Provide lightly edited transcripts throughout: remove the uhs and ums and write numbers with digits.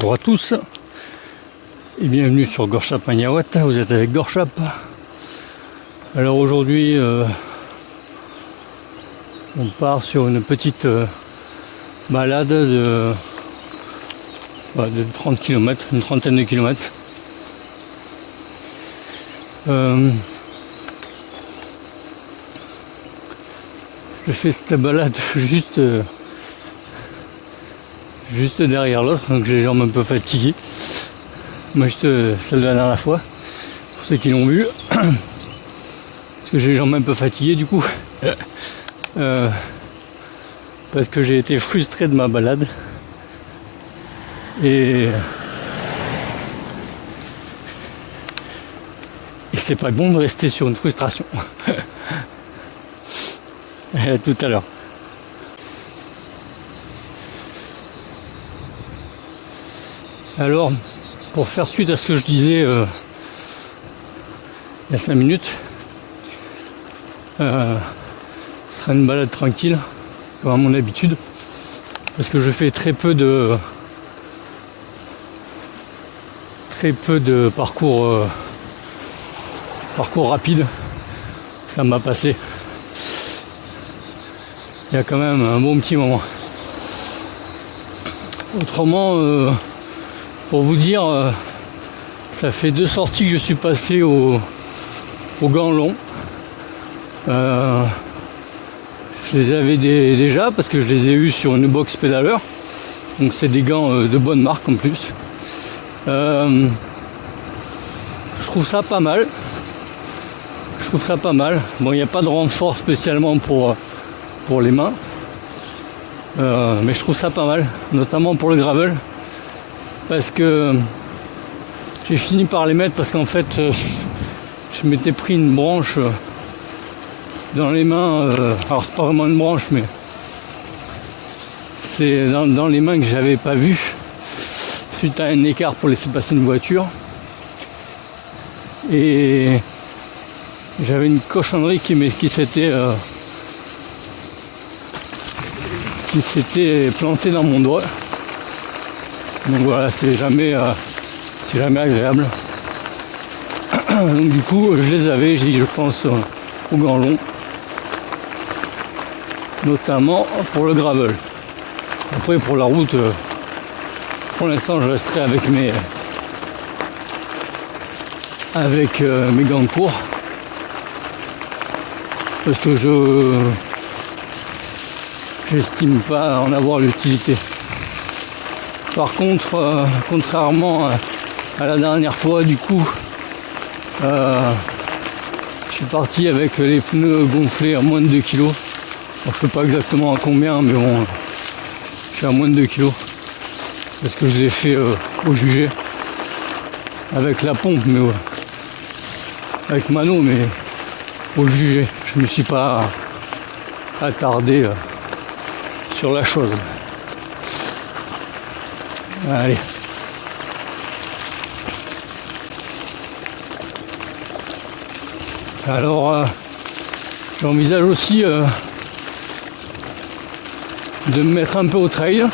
Bonjour à tous et bienvenue sur Gorchap Maniawat, vous êtes avec Gorchap. Alors aujourd'hui on part sur une petite balade de 30 km, une trentaine de kilomètres. Je fais cette balade juste derrière l'autre, donc j'ai les jambes un peu fatiguées. Moi celle de la dernière fois, pour ceux qui l'ont vu, parce que j'ai les jambes un peu fatiguées du coup, parce que j'ai été frustré de ma balade. Et c'est pas bon de rester sur une frustration. Et à tout à l'heure. Alors, pour faire suite à ce que je disais il y a 5 minutes, ce sera une balade tranquille, comme à mon habitude, parce que je fais très peu de parcours rapide. Ça m'a passé il y a quand même un bon petit moment. Autrement, pour vous dire, ça fait 2 sorties que je suis passé au gants longs. Je les avais déjà parce que je les ai eus sur une box pédaleur. Donc c'est des gants de bonne marque en plus. Je trouve ça pas mal. Bon, il n'y a pas de renfort spécialement pour les mains. Mais je trouve ça pas mal, notamment pour le gravel. Parce que j'ai fini par les mettre parce qu'en fait je m'étais pris une branche dans les mains, alors c'est pas vraiment une branche mais c'est dans les mains que j'avais pas vu suite à un écart pour laisser passer une voiture, et j'avais une cochonnerie qui s'était plantée dans mon doigt. Donc voilà, c'est jamais agréable. Donc du coup, je les avais, je pense, au gants longs, notamment pour le gravel. Après, pour la route, pour l'instant, je resterai avec mes gants courts, parce que j'estime pas en avoir l'utilité. Par contre, contrairement à la dernière fois, du coup, je suis parti avec les pneus gonflés à moins de 2 kg. Bon, je ne sais pas exactement à combien, mais bon, je suis à moins de 2 kg. Parce que je l'ai fait au jugé. Avec la pompe, mais ouais. Avec Mano, mais au jugé. Je ne me suis pas attardé sur la chose. Allez. Alors, j'envisage aussi de me mettre un peu au trail.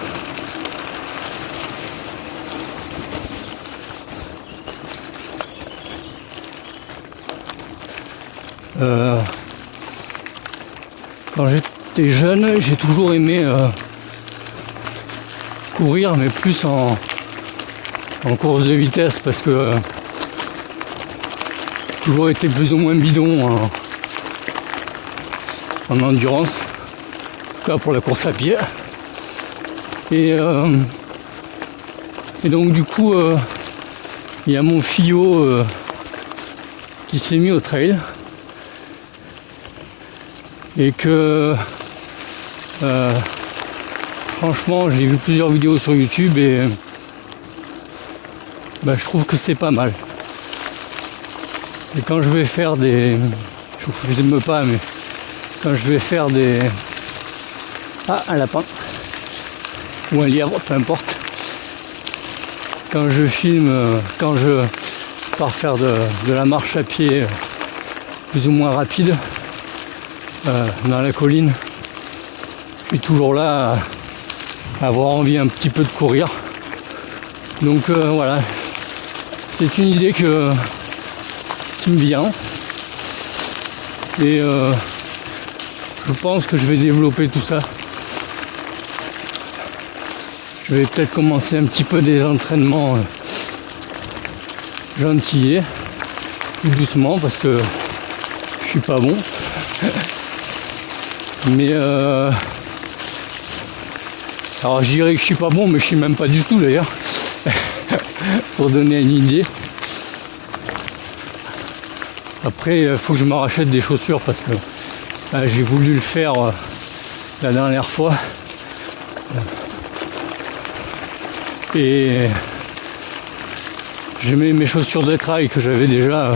Quand j'étais jeune, j'ai toujours aimé courir, mais plus en course de vitesse, parce que j'ai toujours été plus ou moins bidon en endurance, en tout cas pour la course à pied. Et donc du coup, il y a mon fillot qui s'est mis au trail, et que franchement, j'ai vu plusieurs vidéos sur YouTube et je trouve que c'est pas mal. Et quand je vais faire je vous filme pas, mais quand je vais faire un lapin ou un lièvre, peu importe. Quand je pars faire de la marche à pied plus ou moins rapide dans la colline, je suis toujours là à avoir envie un petit peu de courir. Donc voilà, c'est une idée qui me vient. Et je pense que je vais développer tout ça. Je vais peut-être commencer un petit peu des entraînements gentillés, plus doucement, parce que je suis pas bon. Mais alors je dirais que je suis pas bon, mais je suis même pas du tout d'ailleurs. Pour donner une idée. Après, il faut que je me rachète des chaussures parce que j'ai voulu le faire la dernière fois. Et j'ai mis mes chaussures de trail que j'avais déjà.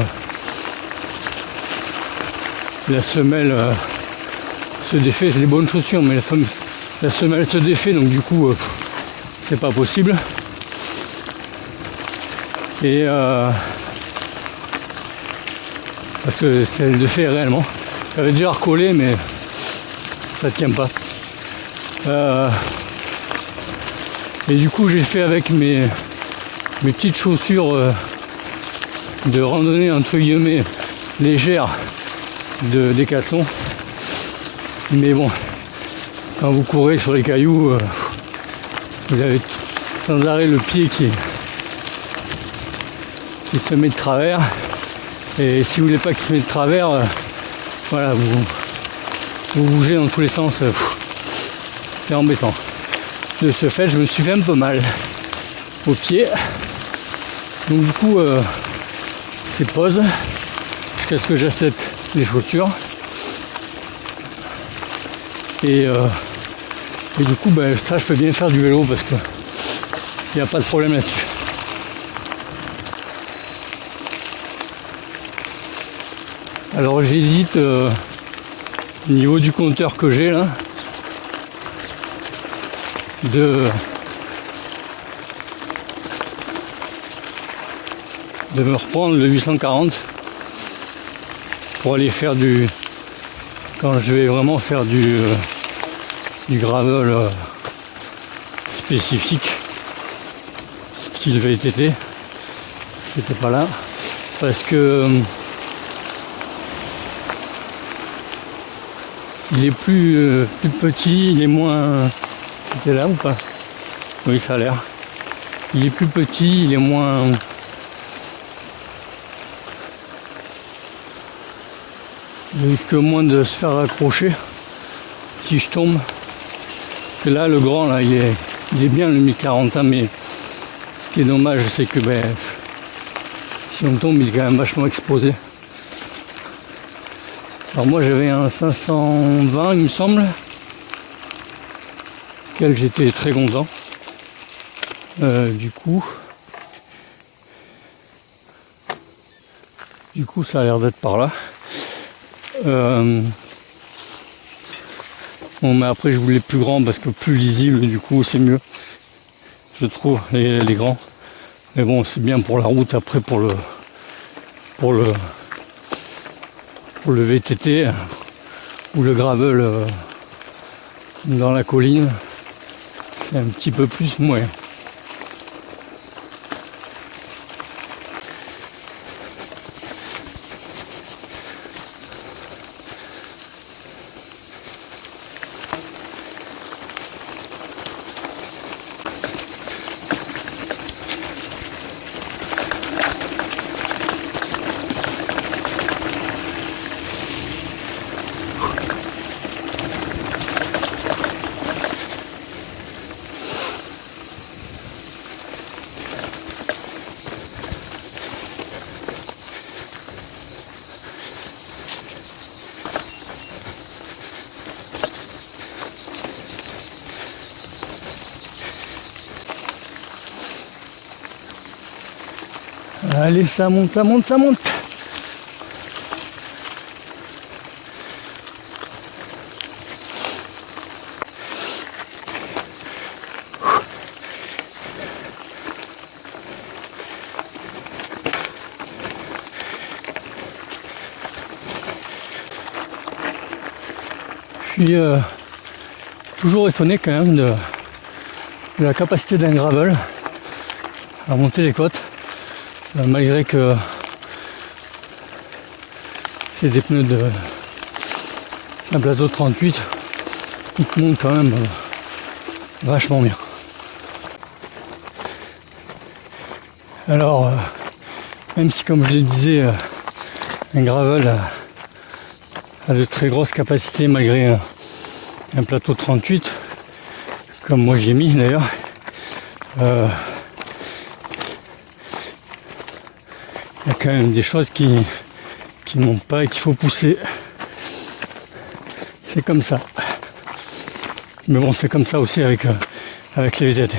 La semelle se défait, c'est des bonnes chaussures, mais la semelle se défait, donc du coup, c'est pas possible. Et parce que c'est le fait réellement. J'avais déjà recollé, mais ça tient pas. Et du coup, j'ai fait avec mes petites chaussures de randonnée entre guillemets légères de Décathlon. Mais bon, quand vous courez sur les cailloux, vous avez sans arrêt le pied qui se met de travers. Et si vous voulez pas qu'il se mette de travers, voilà, vous bougez dans tous les sens. C'est embêtant. De ce fait, je me suis fait un peu mal au pied. Donc du coup, c'est pause jusqu'à ce que j'achète les chaussures. Et du coup, ça, je peux bien faire du vélo parce que il n'y a pas de problème là-dessus. Alors j'hésite au niveau du compteur que j'ai là de me reprendre le 840 pour aller faire quand je vais vraiment faire du gravel spécifique style VTT. C'était pas là parce que il est plus petit, il est moins... C'était là ou pas? Oui, ça a l'air. Il est plus petit, il est moins... Il risque moins de se faire accrocher si je tombe. Et là, le grand, là, il est bien le 1040, hein, mais ce qui est dommage, c'est que si on tombe, il est quand même vachement exposé. Alors moi j'avais un 520 il me semble, auquel j'étais très content. Du coup ça a l'air d'être par là. Bon, mais après je voulais plus grand parce que plus lisible, du coup c'est mieux, je trouve, les grands. Mais bon, c'est bien pour la route, après pour le VTT ou le gravel dans la colline, c'est un petit peu plus moyen. Allez, ça monte, ça monte, ça monte. Je suis toujours étonné quand même de la capacité d'un gravel. à monter les côtes, malgré que c'est des pneus de... C'est un plateau de 38, il te monte quand même vachement bien. Alors, même si comme je le disais, un gravel a de très grosses capacités malgré un plateau de 38, comme moi j'ai mis d'ailleurs, il y a quand même des choses qui ne montent pas et qu'il faut pousser. C'est comme ça. Mais bon, c'est comme ça aussi avec les VZT.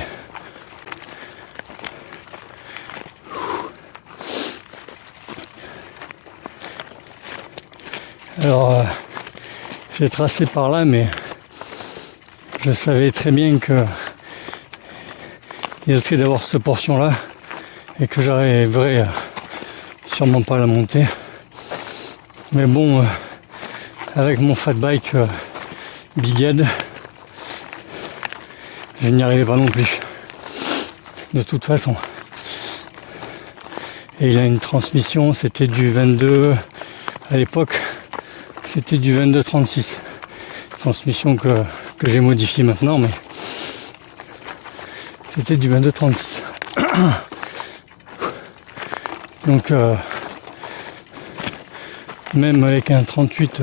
Alors, j'ai tracé par là, mais je savais très bien que il risquait d'avoir cette portion-là et que j'arriverais sûrement pas à la monter. Mais bon, avec mon fat bike Big Head, je n'y arrivais pas non plus, de toute façon. Et il a une transmission, c'était du 22, à l'époque, c'était du 22-36. Transmission que j'ai modifiée maintenant, mais c'était du 22-36. Donc, même avec un 38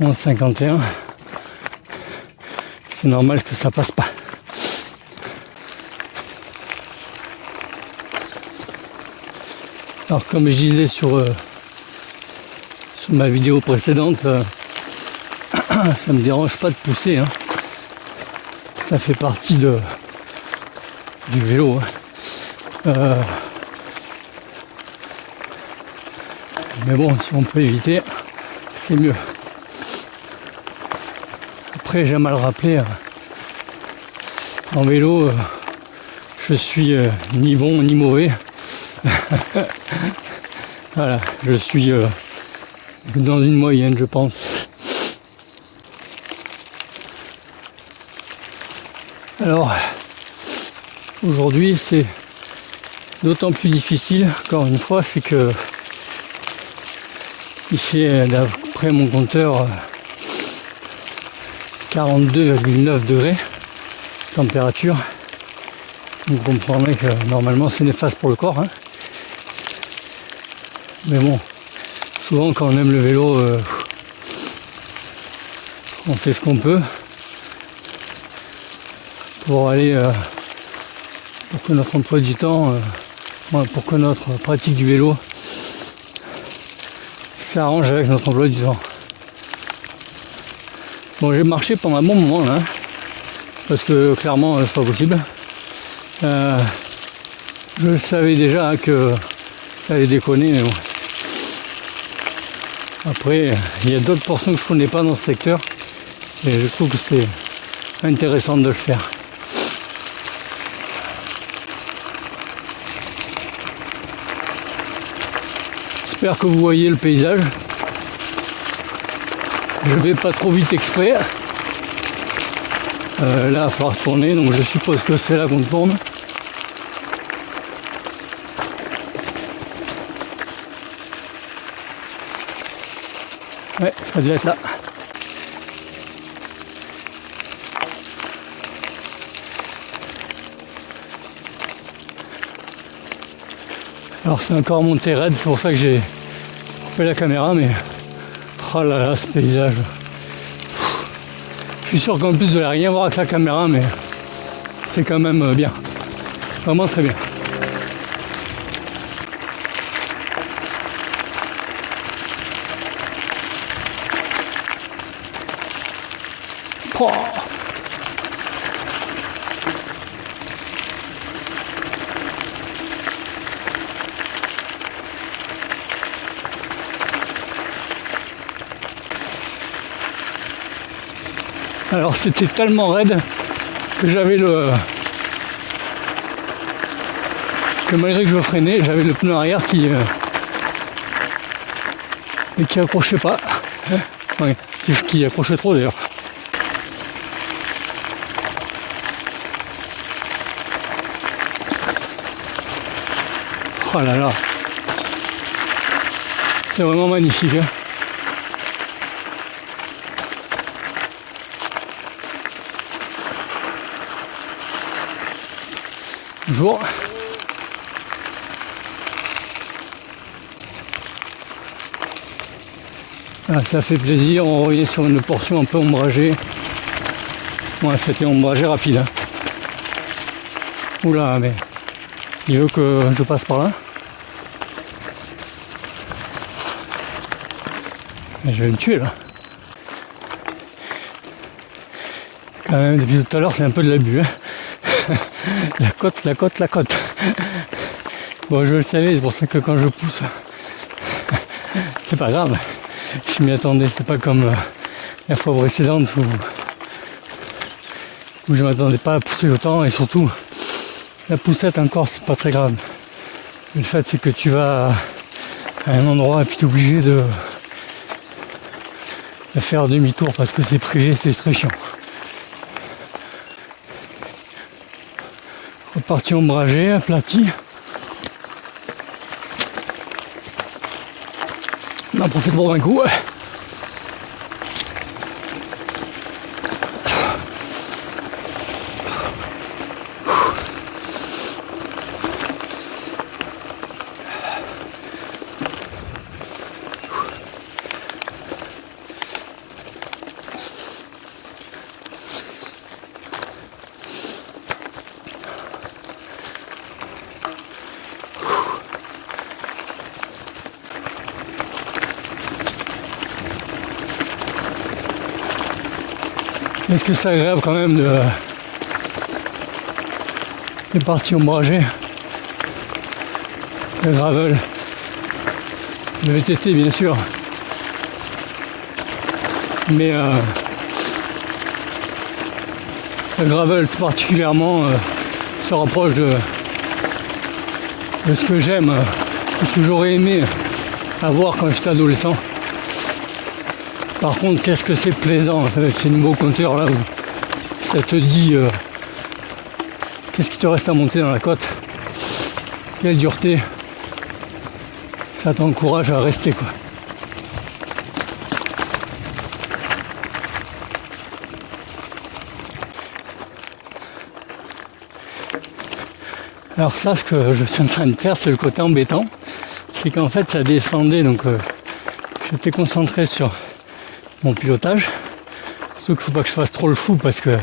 11-51, c'est normal que ça passe pas. Alors comme je disais sur ma vidéo précédente, ça me dérange pas de pousser, hein. Ça fait partie du vélo, hein. Mais bon, si on peut éviter, c'est mieux. Après, j'aime à le rappeler, en vélo, je suis ni bon ni mauvais. Voilà, je suis dans une moyenne, je pense. Alors, aujourd'hui, c'est d'autant plus difficile, encore une fois, c'est que il fait, d'après mon compteur, 42,9 degrés température. Vous comprenez que normalement c'est néfaste pour le corps, hein. Mais bon, souvent quand on aime le vélo, on fait ce qu'on peut pour aller, pour que notre emploi du temps, pour que notre pratique du vélo s'arrange avec notre emploi du temps. Bon, j'ai marché pendant un bon moment là, hein, parce que clairement c'est pas possible. Je savais déjà que ça allait déconner, mais bon. Après, il y a d'autres portions que je connais pas dans ce secteur et je trouve que c'est intéressant de le faire. J'espère que vous voyez le paysage. Je vais pas trop vite exprès. Là, il va falloir tourner, donc je suppose que c'est là qu'on tourne. Ouais, ça devait être là. Alors c'est encore monté raide, c'est pour ça que j'ai coupé la caméra, mais oh là là, ce paysage. Je suis sûr qu'en plus vous n'allez rien voir avec la caméra, mais c'est quand même bien. Vraiment très bien. Oh. Alors c'était tellement raide que j'avais que malgré que je freinais, j'avais le pneu arrière qui accrochait pas. Ouais, qui accrochait trop d'ailleurs. Oh là là, c'est vraiment magnifique. Hein. Bonjour. Ah, ça fait plaisir, on revient sur une portion un peu ombragée. Ouais, c'était ombragé rapide. Hein. Oula, mais il veut que je passe par là. Mais je vais me tuer là. Quand même, depuis tout à l'heure, c'est un peu de l'abus. Hein. La côte, la côte, la côte. Bon, je le savais, c'est pour ça que quand je pousse, c'est pas grave. Je m'y attendais, c'est pas comme la fois précédente où je m'attendais pas à pousser autant, et surtout la poussette encore c'est pas très grave. Le fait c'est que tu vas à un endroit et puis tu es obligé de faire demi-tour parce que c'est privé, c'est très chiant. Reparti ombragé, aplati. On en profite pour un coup. Ouais. Est-ce que c'est agréable quand même de parties ombragées, le gravel, le VTT bien sûr, mais le gravel tout particulièrement se rapproche de ce que j'aime, de ce que j'aurais aimé avoir quand j'étais adolescent. Par contre, qu'est-ce que c'est plaisant avec ces nouveaux compteurs là où ça te dit qu'est-ce qui te reste à monter dans la côte. Quelle dureté. Ça t'encourage à rester quoi. Alors ça, ce que je suis en train de faire, c'est le côté embêtant. C'est qu'en fait, ça descendait, donc j'étais concentré sur mon pilotage. Surtout qu'il ne faut pas que je fasse trop le fou parce que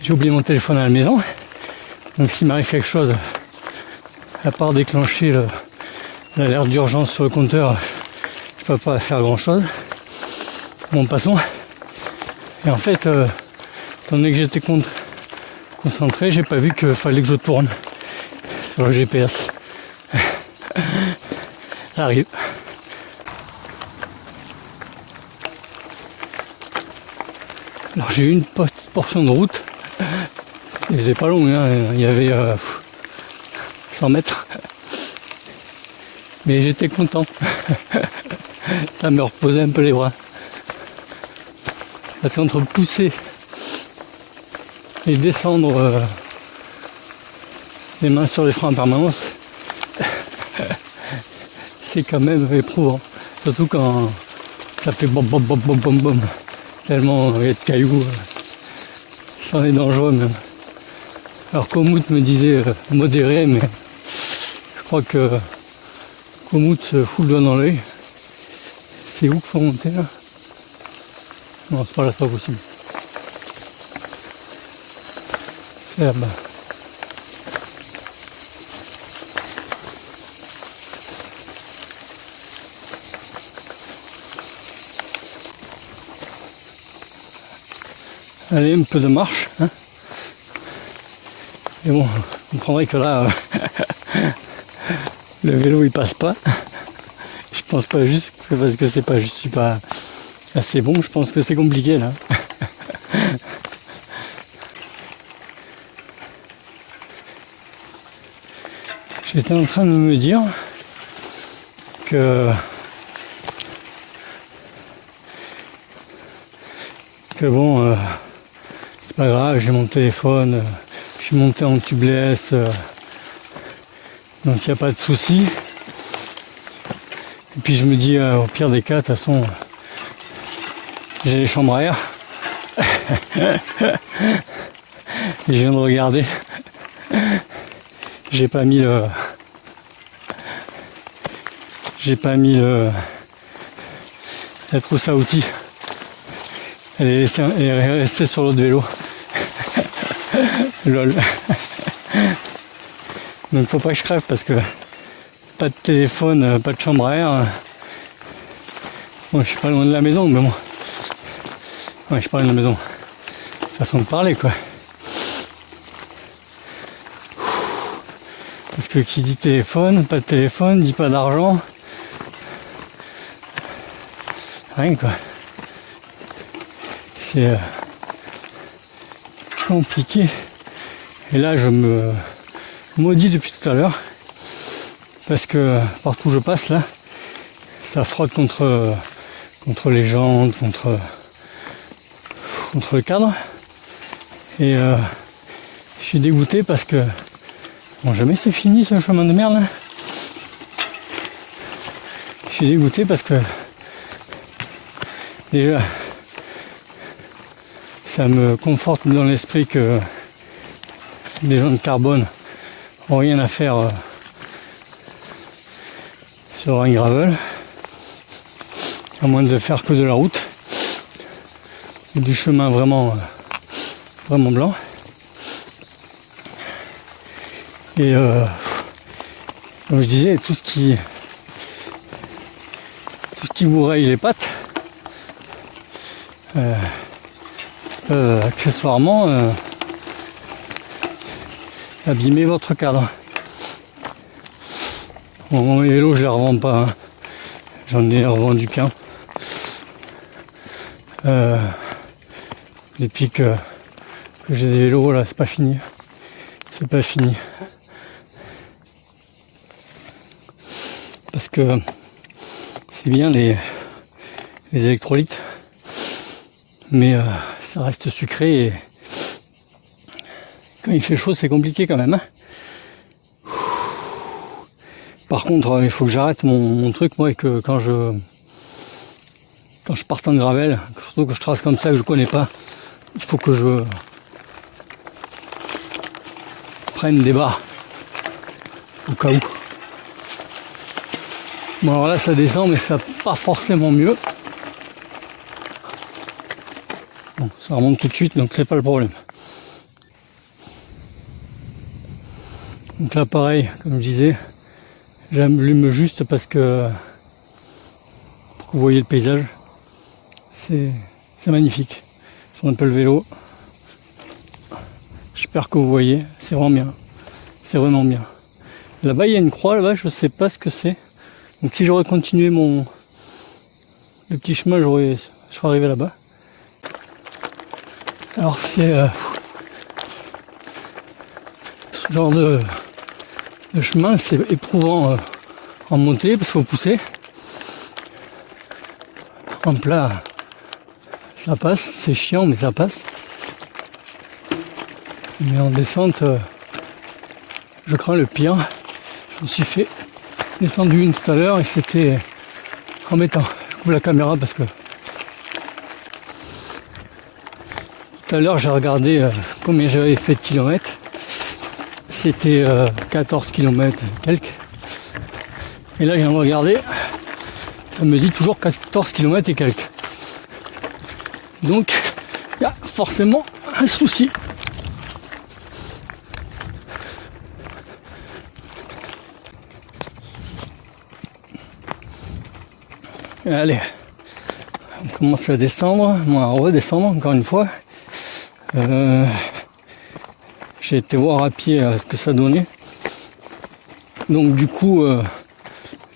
j'ai oublié mon téléphone à la maison. Donc s'il m'arrive quelque chose, à part déclencher l'alerte d'urgence sur le compteur, je ne peux pas faire grand chose. Bon, passons. Et en fait, étant donné que j'étais concentré, j'ai pas vu qu'il fallait que je tourne sur le GPS. Ça arrive. Alors j'ai eu une petite portion de route, elle n'était pas longue, hein. Il y avait 100 mètres, mais j'étais content, ça me reposait un peu les bras, parce qu'entre pousser et descendre les mains sur les freins en permanence, c'est quand même éprouvant, surtout quand ça fait bom bom bom bom bom bom. Tellement il y a de cailloux, c'en est dangereux même. Alors Komoot me disait modéré, mais je crois que Komoot se fout le doigt dans l'œil. C'est où qu'il faut monter là? Non, c'est pas là, c'est pas possible. C'est là-bas. Allez, un peu de marche, hein. Et bon, vous comprendrez que là, le vélo il passe pas. Je pense pas juste que parce que c'est pas, je suis pas assez bon, je pense que c'est compliqué là. J'étais en train de me dire que bon, c'est pas grave, j'ai mon téléphone, je suis monté en tubeless, Donc il n'y a pas de souci. Et puis je me dis au pire des cas, de toute façon, j'ai les chambres à air. Et je viens de regarder. J'ai pas mis la trousse à outils. Elle est restée sur l'autre vélo. Lol. Donc faut pas que je crève parce que pas de téléphone, pas de chambre à air. Bon, je suis pas loin de la maison, mais bon. Ouais, je suis pas loin de la maison. Façon de parler, quoi. Parce que qui dit téléphone, pas de téléphone, dit pas d'argent. Rien, quoi. C'est compliqué. Et là, je me maudis depuis tout à l'heure. Parce que partout où je passe, là, ça frotte contre les jantes, contre le cadre. Et je suis dégoûté parce que bon, jamais c'est fini ce chemin de merde là. Je suis dégoûté parce que déjà ça me conforte dans l'esprit que des gens de carbone n'ont rien à faire sur un gravel, à moins de faire que de la route ou du chemin vraiment blanc. Et comme je disais, tout ce qui vous raye les pattes, accessoirement abîmer votre cadre. Bon, mon vélo je les revends pas, hein. J'en ai revendu qu'un. Depuis que j'ai des vélos, là c'est pas fini. C'est pas fini. Parce que c'est bien les électrolytes, mais ça reste sucré et quand il fait chaud c'est compliqué quand même, hein. Par contre il faut que j'arrête mon truc moi et que quand je parte en gravel, surtout que je trace comme ça que je connais pas, il faut que je prenne des barres au cas où. Bon alors là ça descend mais ça pas forcément mieux. Bon, ça remonte tout de suite donc c'est pas le problème. Donc là pareil, comme je disais, j'allume juste parce que pour que vous voyez le paysage, c'est magnifique. Si on appelle le vélo, j'espère que vous voyez, c'est vraiment bien. C'est vraiment bien. Là-bas il y a une croix, là-bas je sais pas ce que c'est. Donc si j'aurais continué le petit chemin, je serais arrivé là-bas. Alors c'est ce genre de chemin, c'est éprouvant en montée parce qu'il faut pousser. En plat, ça passe, c'est chiant mais ça passe. Mais en descente, je crains le pire. Je me suis fait descendu une tout à l'heure et c'était embêtant. Je coupe la caméra parce que tout à l'heure j'ai regardé combien j'avais fait de kilomètres. C'était 14 km quelques. Et là je viens de regarder, elle me dit toujours 14 km et quelques. Donc il y a forcément un souci. Allez, on commence à descendre, moi à redescendre encore une fois. J'ai été voir à pied ce que ça donnait. Donc du coup,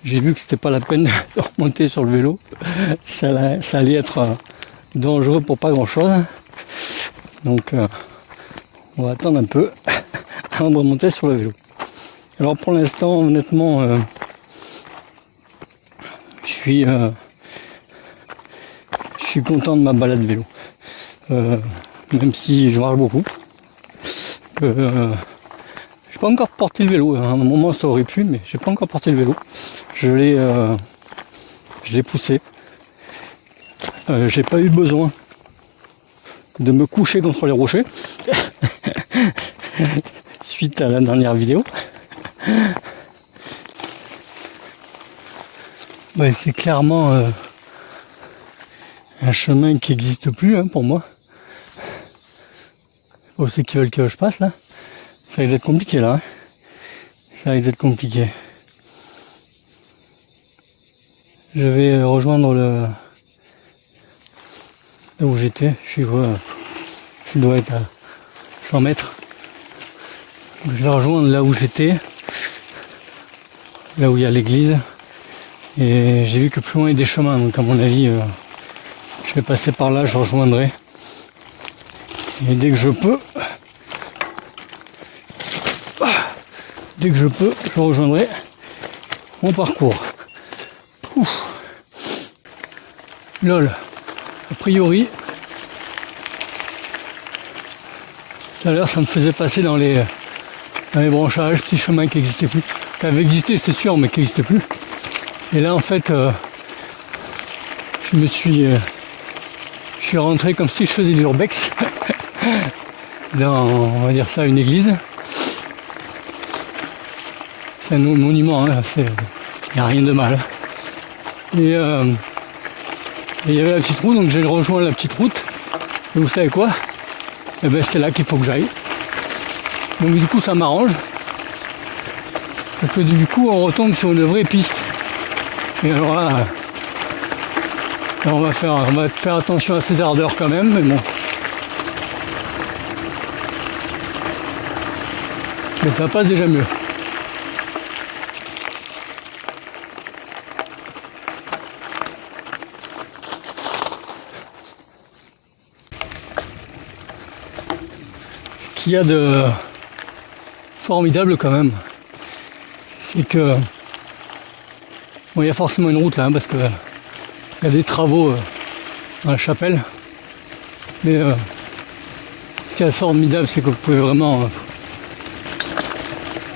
j'ai vu que c'était pas la peine de remonter sur le vélo. Ça allait être dangereux pour pas grand chose. Donc on va attendre un peu avant de remonter sur le vélo. Alors pour l'instant, honnêtement, je suis content de ma balade vélo. Même si je marche beaucoup. Je pas encore porté le vélo. À un moment ça aurait pu, mais j'ai pas encore porté le vélo. Je l'ai poussé. J'ai pas eu besoin de me coucher contre les rochers suite à la dernière vidéo. Ouais, c'est clairement un chemin qui n'existe plus hein, pour moi. Pour ceux qui veulent que je passe là, ça risque d'être compliqué là. Hein. Ça risque d'être compliqué. Je vais rejoindre là où j'étais. Je dois être à 100 mètres. Je vais rejoindre là où j'étais, là où il y a l'église. Et j'ai vu que plus loin il y a des chemins, donc à mon avis, je vais passer par là, je rejoindrai. Et dès que je peux, je rejoindrai mon parcours. Ouf. Lol. A priori, tout à l'heure ça me faisait passer dans les branchages, petits chemins qui n'existaient plus. Qui avaient existé c'est sûr, mais qui n'existaient plus. Et là en fait, je suis rentré comme si je faisais du urbex dans, on va dire ça, une église. C'est un monument, hein, il n'y a rien de mal. Et il y avait la petite route, donc j'ai rejoint la petite route. Et vous savez quoi? Et ben c'est là qu'il faut que j'aille. Donc du coup ça m'arrange. Parce que du coup on retombe sur une vraie piste. Et alors là, on va faire attention à ses ardeurs quand même, mais bon. Mais ça passe déjà mieux. Ce qu'il y a de formidable quand même, c'est que bon, il y a forcément une route là, hein, parce que il y a des travaux dans la chapelle. Mais ce qui est formidable, c'est que vous pouvez vraiment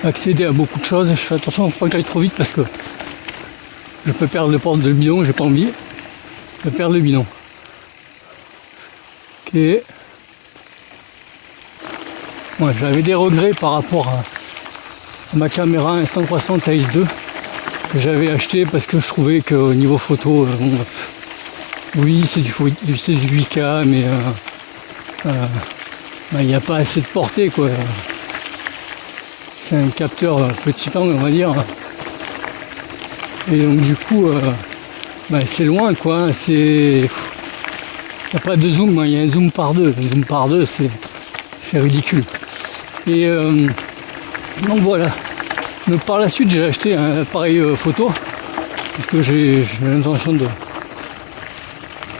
accéder à beaucoup de choses. Je fais attention, il ne faut pas que j'aille trop vite parce que je peux perdre le porte de bidon, j'ai pas envie de perdre le bidon. Ok. Ouais, j'avais des regrets par rapport à ma caméra Insta300 AX2 que j'avais acheté parce que je trouvais qu'au niveau photo, bon, oui c'est du 8K, mais il n'y a pas assez de portée quoi. C'est un capteur petit angle on va dire. Et donc du coup c'est loin quoi. Il n'y a pas de zoom, il y a un zoom par deux. Un zoom par deux c'est ridicule. Et donc voilà. Donc par la suite j'ai acheté un appareil photo parce que j'ai l'intention de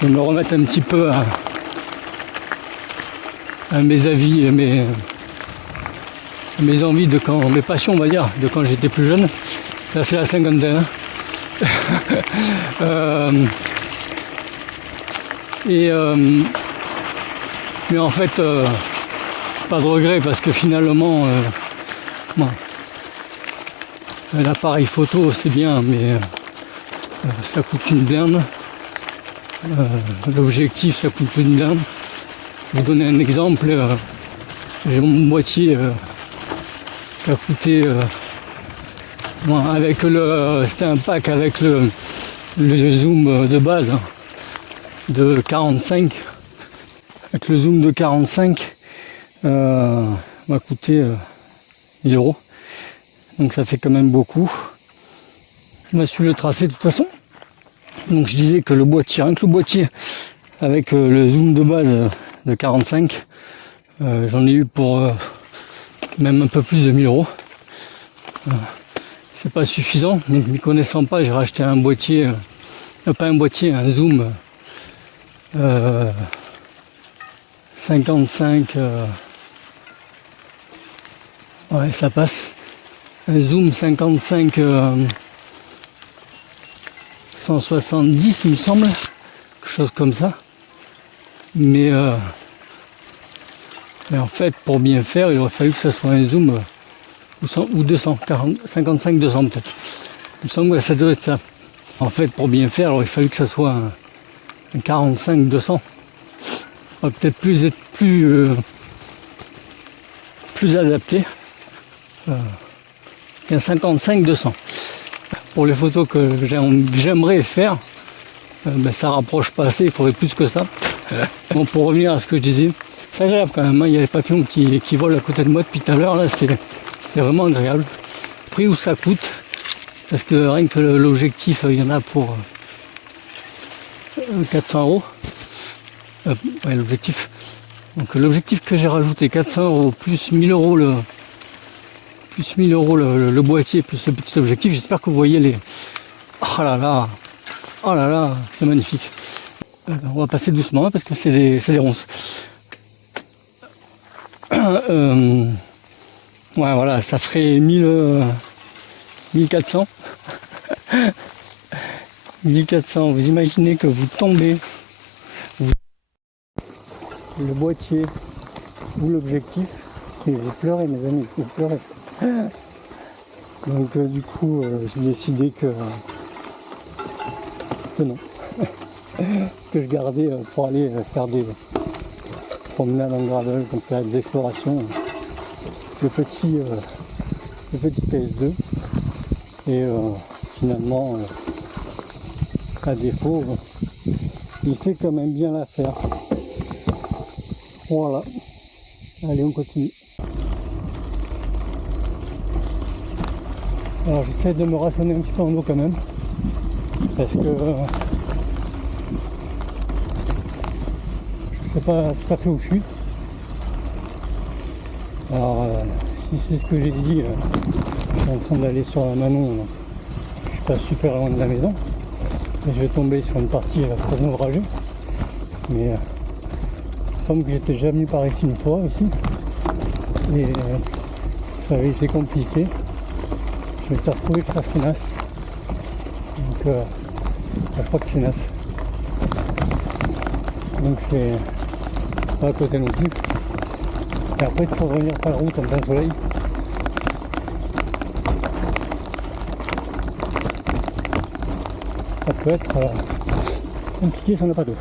me remettre un petit peu à mes avis, à mes envies de quand, mes passions on va dire, de quand j'étais plus jeune. Là c'est la cinquantaine. Mais en fait pas de regret parce que finalement bon, l'appareil photo c'est bien mais ça coûte une blinde. L'objectif ça coûte une blinde. Je vais vous donner un exemple. J'ai mon boîtier qui a coûté bon, avec c'était un pack avec le zoom de base hein, de 45. Avec le zoom de 45 m'a coûté 1000 €. Donc ça fait quand même beaucoup. Je m'a su le tracé de toute façon. Donc je disais que le boîtier, rien que le boîtier avec le zoom de base de 45, j'en ai eu pour même un peu plus de 1000 €. C'est pas suffisant, donc m'y connaissant pas, j'ai racheté un boîtier, pas un boîtier, un zoom 55, ouais ça passe, un zoom 55 170 il me semble, quelque chose comme ça, mais en fait pour bien faire il aurait fallu que ça soit un zoom ou 200, 55, 200 peut-être. Il me semble que ça doit être ça. En fait, pour bien faire, alors, il fallu que ça soit un 45, 200. Peut-être plus adapté qu'un 55, 200. Pour les photos que j'aimerais faire, ça rapproche pas assez, il faudrait plus que ça. Bon, pour revenir à ce que je disais, c'est agréable quand même, hein. Il y a les papillons qui volent à côté de moi depuis tout à l'heure, là c'est vraiment agréable. Le prix où ça coûte, parce que rien que l'objectif, il y en a pour 400 €. Ouais, l'objectif. Donc l'objectif que j'ai rajouté, 400 € plus 1000 € le boîtier plus le petit objectif. J'espère que vous voyez les. Oh là là, c'est magnifique. On va passer doucement parce que c'est des ronces. Ouais, voilà, ça ferait 1400. 1400, vous imaginez que vous tombez, le boîtier ou l'objectif, et vous pleurez mes amis, vous pleurez. Donc du coup, j'ai décidé que non, que je gardais pour aller faire des promenades en gravel, comme ça, des explorations, le petit PS2, et finalement, à défaut, il fait quand même bien l'affaire. Voilà, allez, on continue. Alors j'essaie de me rationner un petit peu en eau quand même, parce que je sais pas tout à fait où je suis. Alors si c'est ce que j'ai dit, je suis en train d'aller sur la Manon, donc je suis pas super loin de la maison, et je vais tomber sur une partie très ombragée, mais il me semble que j'étais déjà venu par ici une fois aussi, et ça avait été compliqué. Je vais te retrouver sur Sénas. Donc je crois que c'est Sénas. Donc c'est pas à côté non plus. Et après il faut revenir par la route en plein soleil. Ça peut être compliqué si on n'a pas d'eau.